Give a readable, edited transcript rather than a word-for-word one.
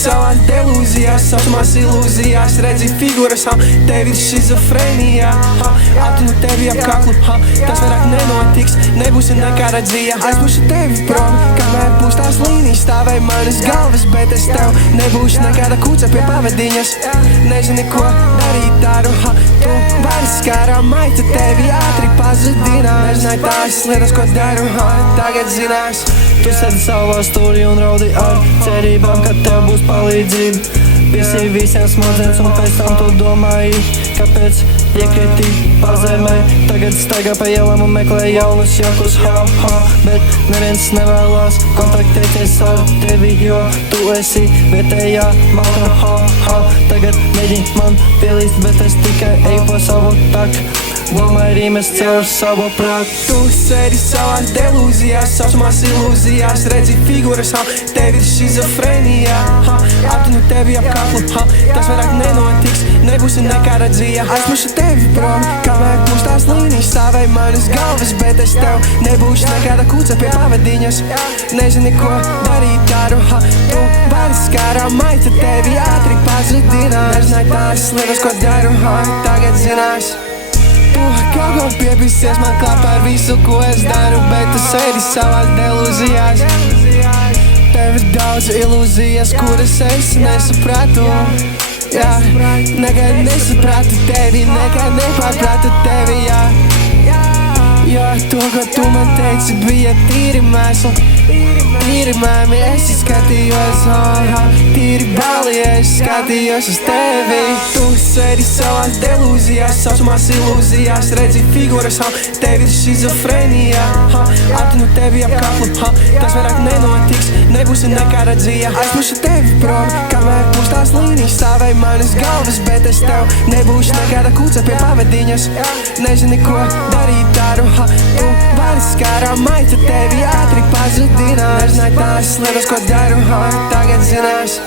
savās delūzijās, saucamās ilūzijās. Redzi figūras, tev ir šizofrēnija, atinu tevi ap kaklu, tas vairāk nenotiks, nebūsi nekāda dzīja. Aizmušu tevi prom, kamēr būs tās līnijas, stāvēja manas galvas, bet es tev nebūšu nekāda kūca pie pavadiņas. Nezini, ko darīt daru, tu vairs skārā maita tevi ātri pazudina. Nezināju tās lietas, ko daru, tagad zinās. Tu sēdi savā stūrī un raudi ar cerībām, ka tev būs palīdzība. Visi visiem smadzenes un pēc tam tu domāji, kāpēc iekriti pazemē. Tagad staigā pa ielām un meklē jaunus jokus, bet neviens nevēlās kontaktēties ar tevi, jo tu esi vietējā malka, Tagad mēģini man pielīst, bet es tikai eju pa savu taku. Domāju rīmes caur savu prātu. Tu sēdi savās delūzijās, saucamās ilūzijās. Redzi figūras, tev ir šizofrēnija, atinu tevi ap kaklu, tas vairāk nenotiks, nebūsi nekāda dzīja. Aizmušu tevi prom, kamēr būs tās līnijas, stāvēja manas galvas, bet es tev nebūšu nekāda kūca pie pavadiņas. Nezini, ko darīt daru, tu vairs skārā maita tevi ātri pazudina. Nezināju tās lietas, ko daru, tagad zinās. Tu kaut ko piepisies man klāt par visu, ko es daru, bet tu sēdi savās delūzijās. Tev ir daudz ilūzijas, kuras es nesapratu. Nekad nesapratu tevi, nekad nepārpratu tevi, Jo to, ko tu man teici, bija tīri mēsli, tīri mēmi, es izskatījos, tīri bali, es skatījos uz tevi. Tu sēdi savās delūzijās, saucamās ilūzijās. Redzi figūras, tev ir šizofrēnija, atinu tevi ap kaklu, tas vairāk nenotiks, nebūsi nekāda dzīja. Aizmušu tevi prom, kamēr būs tās līnijas, stāvēja manas galvas, bet es tev nebūšu nekāda kūca pie pavadiņas. Nezini, ko darīt daru, tu vairs skārā maita tevi ātri pazudina. Nezināju tās lietas, ko daru, tagad zinās.